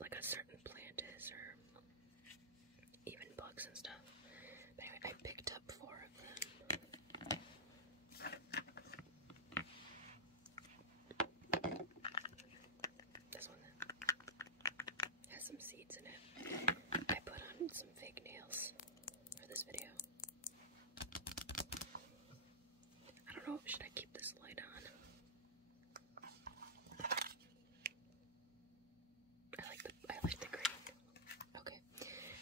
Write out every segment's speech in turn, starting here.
like a certain plant is, or even bugs and stuff. But anyway, I picked up 4 of them. This one has some seeds in it. I put on some fake nails for this video. I don't know, should I keep this light on? I like the green. Okay,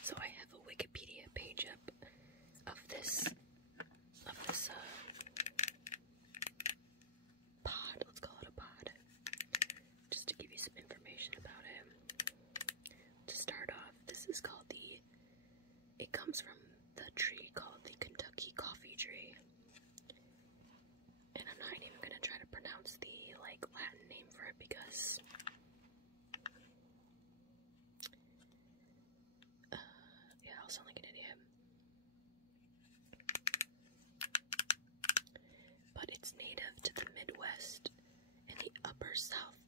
so I have a Wikipedia page up of this pod. Let's call it a pod, just to give you some information about it. To start off, this is called it comes from the tree called the Kentucky coffee tree. And I'm not even gonna try to pronounce the Latin name for it because yeah, I'll sound like an idiot. But it's native to the Midwest and the upper South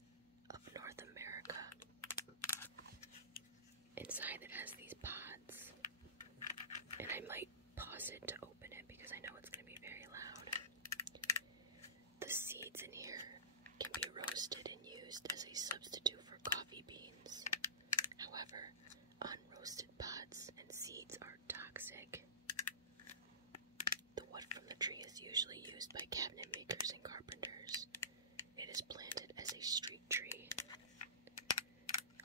of North America. Inside it has these pods, and I might pause it to open it because I know it's going to be very loud. The seeds in here can be roasted and used as a substitute for coffee beans. However, unroasted pods and seeds are toxic. The wood from the tree is usually used by cabinet makers and carpenters. It is planted as a street tree.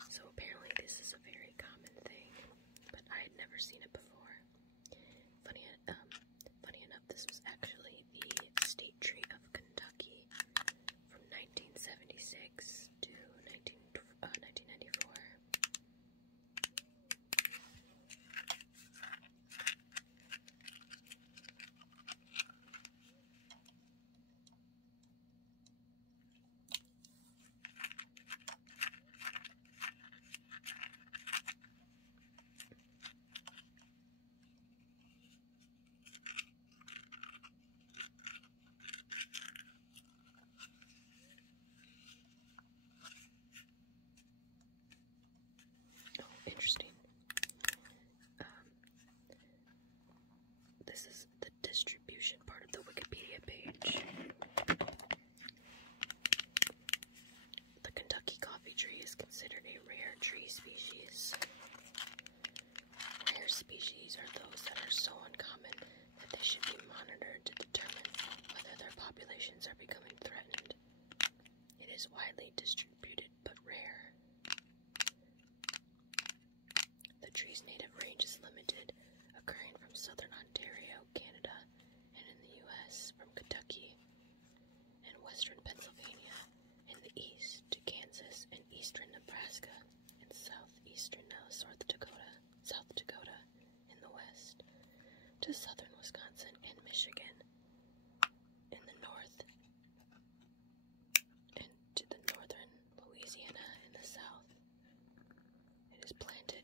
So apparently this is a very common thing, but I had never seen it before. Funny enough, this was actually the state tree of Kentucky from 1976 to 1994. Interesting. This is the distribution part of the Wikipedia page. The Kentucky coffee tree is considered a rare tree species. Rare species are those that are so uncommon that they should be monitored to determine whether their populations are becoming threatened. It is widely distributed but rare. The tree's native range is limited, occurring from southern Ontario, Canada, and in the U.S. from Kentucky and western Pennsylvania in the east to Kansas and eastern Nebraska and southeastern South Dakota in the west to southern Wisconsin and Michigan in the north and to the northern Louisiana in the south. It is planted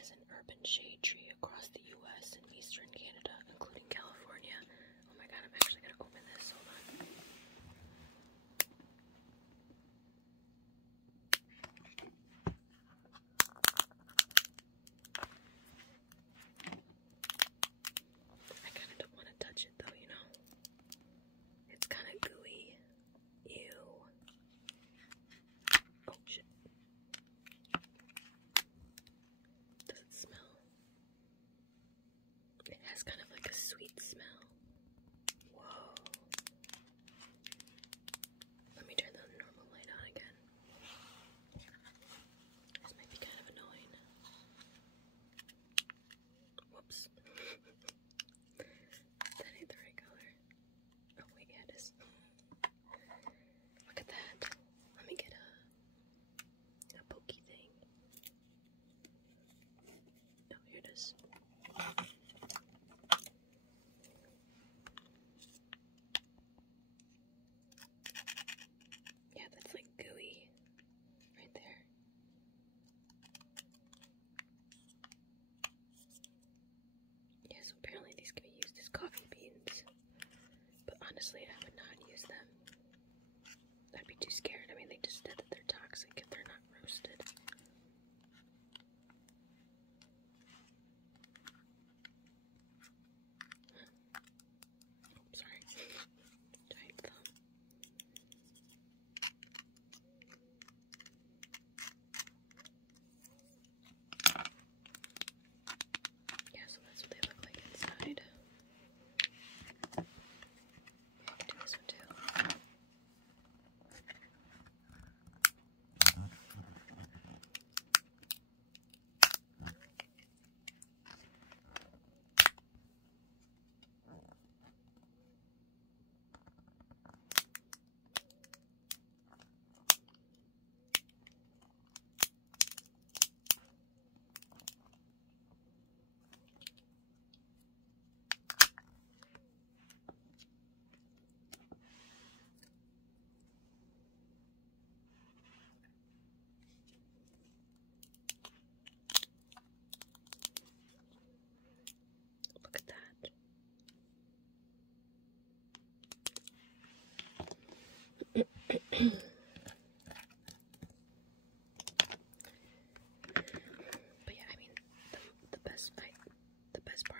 as an urban shade tree across the U.S. and eastern Canada, including California. Oh my god, I'm actually going to open this. Hold on. I kind of don't want to touch it though, you know? It's kind of gooey. Ew. Oh shit. Does it smell? It has kind of like a sweet smell. Whoa. Let me turn the normal light on again. This might be kind of annoying. Whoops. That ain't the right color. Oh wait, yeah it is. Look at that. Let me get a pokey thing. Oh, here it is. Yeah, that's like gooey right there. Yeah, so apparently these can be used as coffee beans. But honestly, I would not use them. I'd be too scared. I mean, they just said that they're toxic if they're not roasted. But yeah, I mean, the best part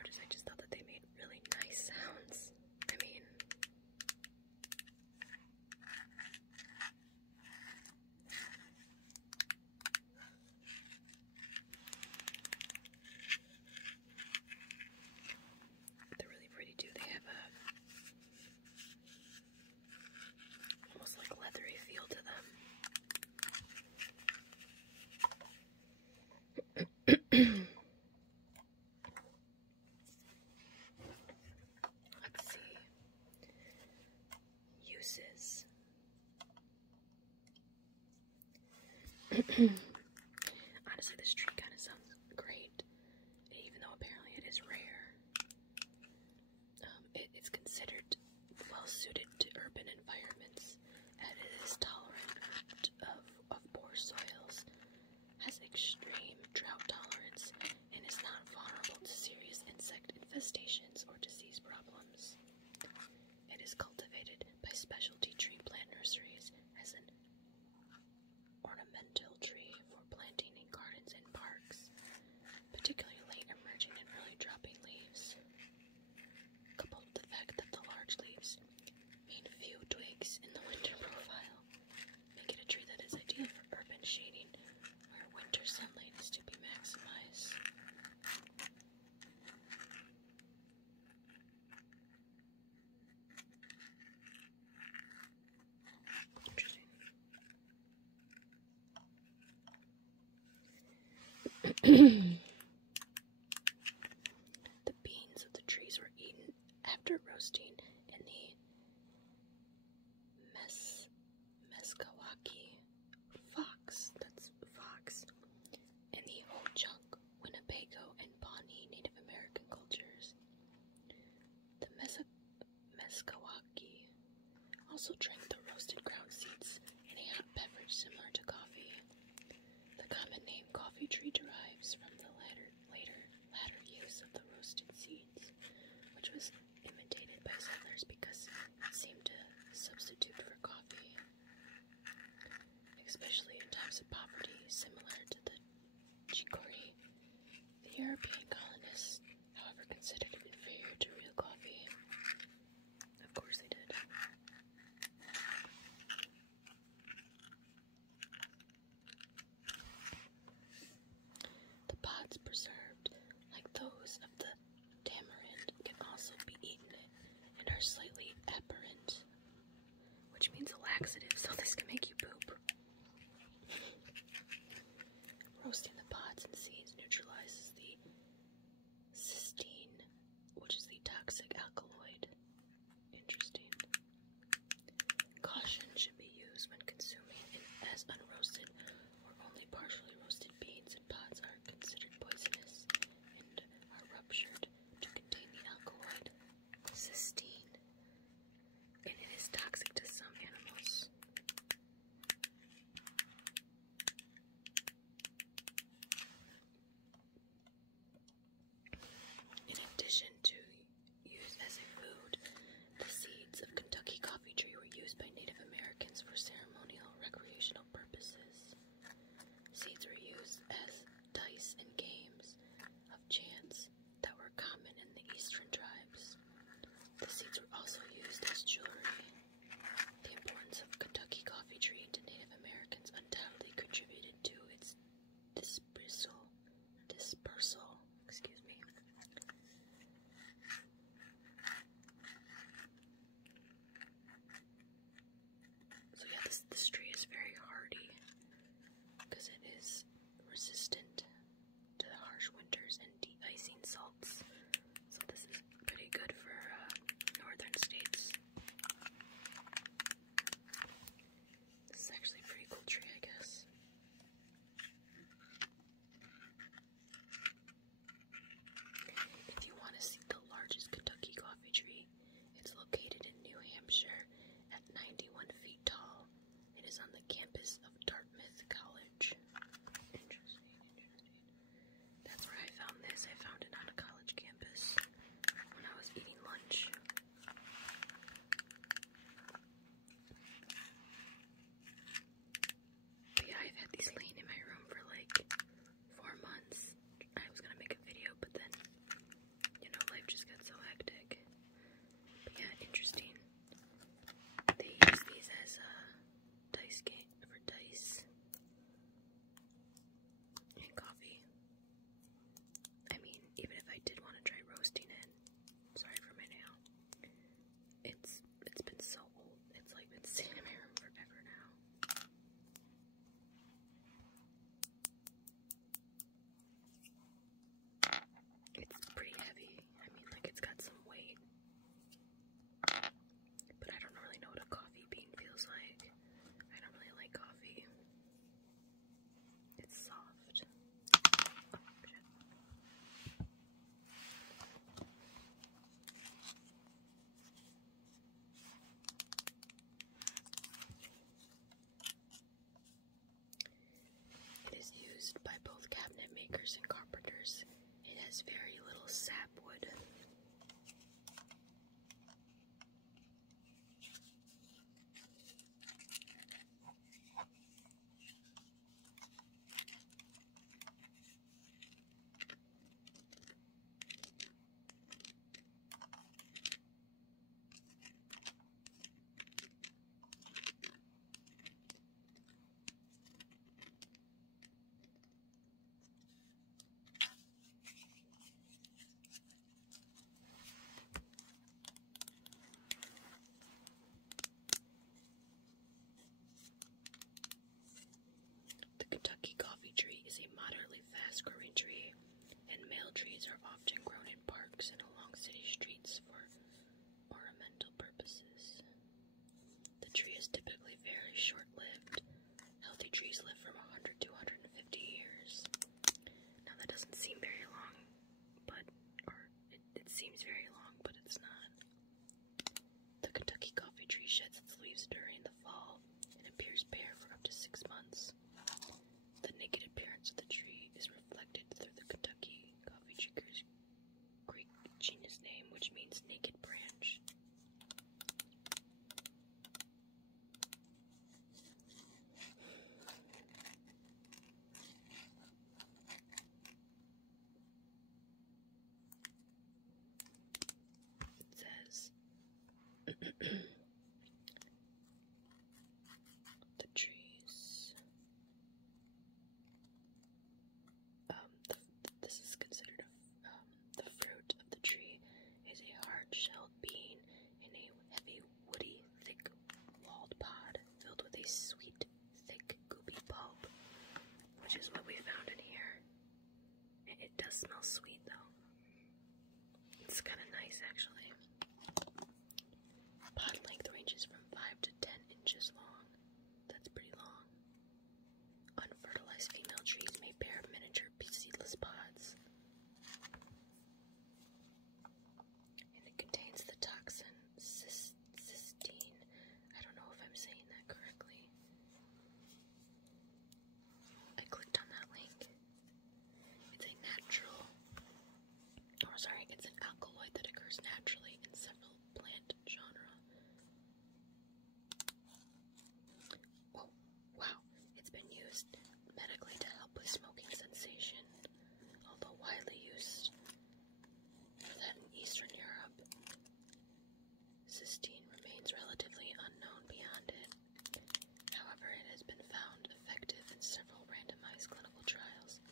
is I just thought that they made really nice sounds. I mean, they're really pretty too. They have a almost like leathery feel to them. Let's see. Uses. Honestly, this tree kind of sounds great, even though apparently it is rare. It's considered well suited to urban environments, and it is tolerant of poor soils, has extreme drought tolerance, and is not vulnerable to serious insect infestations or disease problems. It is cultivated by specialty tree plant nurseries as an ornamental tree for planting in gardens and parks, particularly late emerging and early dropping leaves. Coupled with the fact that the large leaves mean few twigs in the winter profile, make it a tree that is ideal for urban shading where winter sunlight is to be maximized. Interesting. The beans of the trees were eaten after roasting in the Meskwaki Fox, in the Ho-Chunk, Winnebago, and Pawnee Native American cultures. The Meskwaki also drank the roasted ground seeds in a hot beverage similar to coffee. The common name coffee tree derives from the latter use of the roasted seeds, which was imitated by settlers because it seemed to substitute for coffee, especially in times of poverty, similar to the chicory. The European colonists, however, considered it inferior to real coffee. Of course they did. The pods preserved, like those of the tamarind, can also be eaten and are slightly aberrant, which means a laxative, so this can make you poop. Roasting the pods and seeds neutralizes the cysteine, which is the toxic alkaloid. Interesting. Caution should be used when consuming as unroasted or only partially roasted beans and pods are considered poisonous and are ruptured to contain the alkaloid cysteine, and it is toxic to some animals. In addition to use as a food, the seeds of Kentucky coffee tree were used by Native Americans for ceremonial recreational purposes. Seeds were used by both cabinet makers and carpenters. It has very little sapwood. The Kentucky coffee tree is a moderately fast-growing tree, and male trees are often grown in parks and along city streets for ornamental purposes. The tree is typically very short-lived. Healthy trees live from 100 to 150 years. Now that doesn't seem very long, it seems very long, but it's not. The Kentucky coffee tree sheds its leaves during the fall and appears bare for up to 6 months. The naked appearance of the tree is reflected through the Kentucky coffee tree's Greek genus name, which means naked branch. It says the trees. This is considered the fruit of the tree is a hard-shelled bean in a heavy, woody, thick-walled pod filled with a sweet, thick, goopy pulp, which is what we found in here. It does smell sweet, though. It's kind of nice, actually. Pod length ranges from 5 to 10 inches long. That's pretty long. Unfertilized female trees may bear miniature seedless pods. And it contains the toxin cystine. I don't know if I'm saying that correctly. I clicked on that link. It's it's an alkaloid that occurs naturally in several plant genera. Oh, wow. It's been used medically to help with smoking cessation, although widely used for that in Eastern Europe. Cystine remains relatively unknown beyond it. However, it has been found effective in several randomized clinical trials,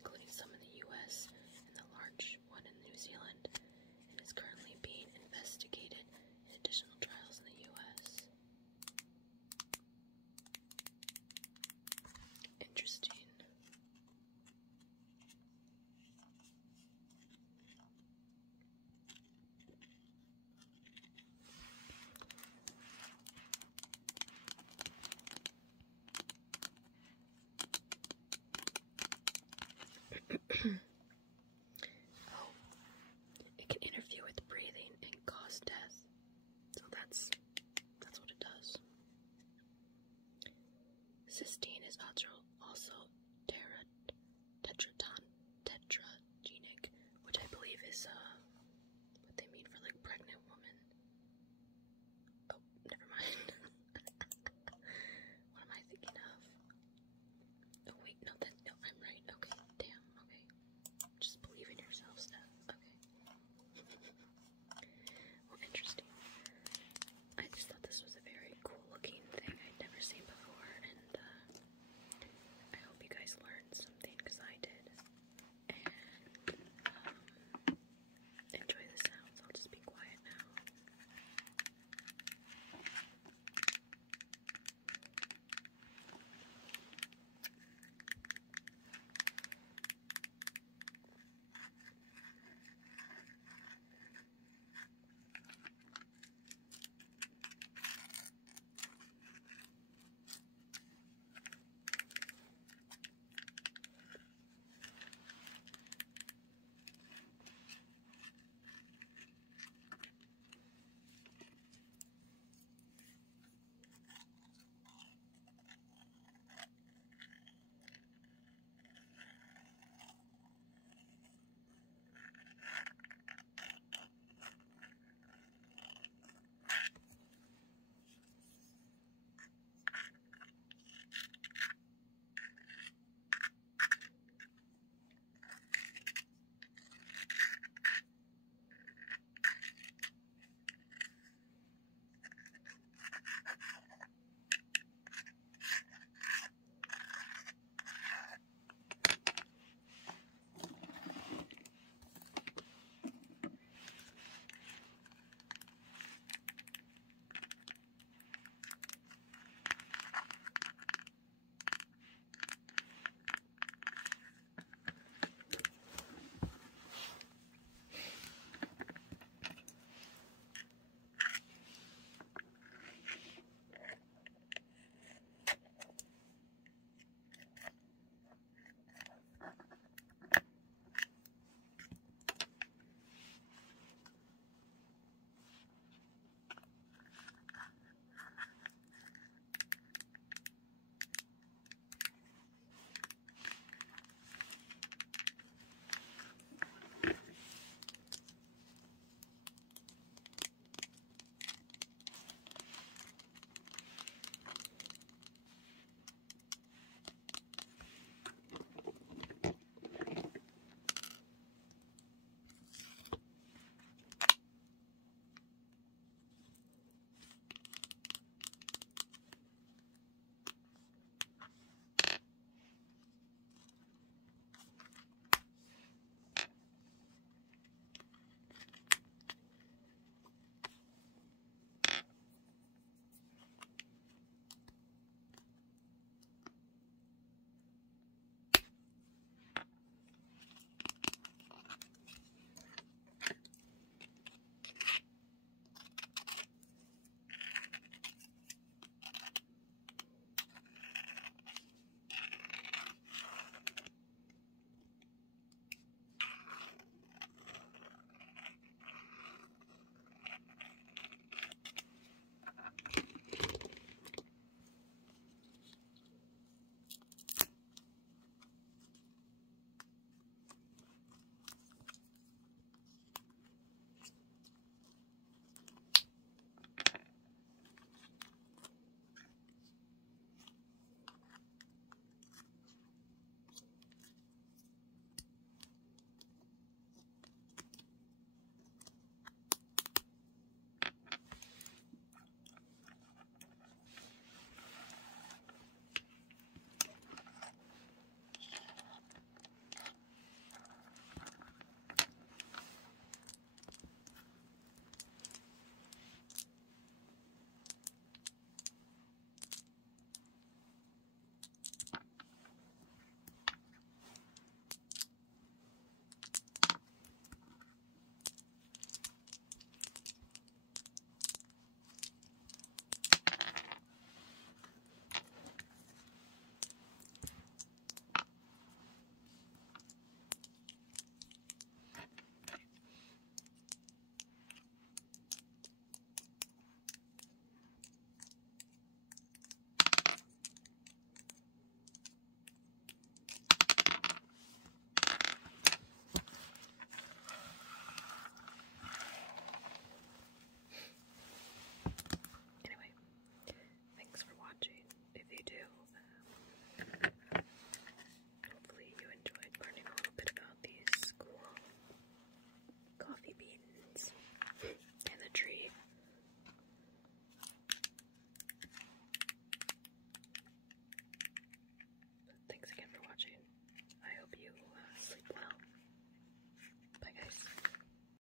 including some in the U.S. and the large one in New Zealand, and is currently being investigated in additional trials in the U.S. Interesting. Oh, it can interfere with breathing and cause death. So that's what it does. Cystine is also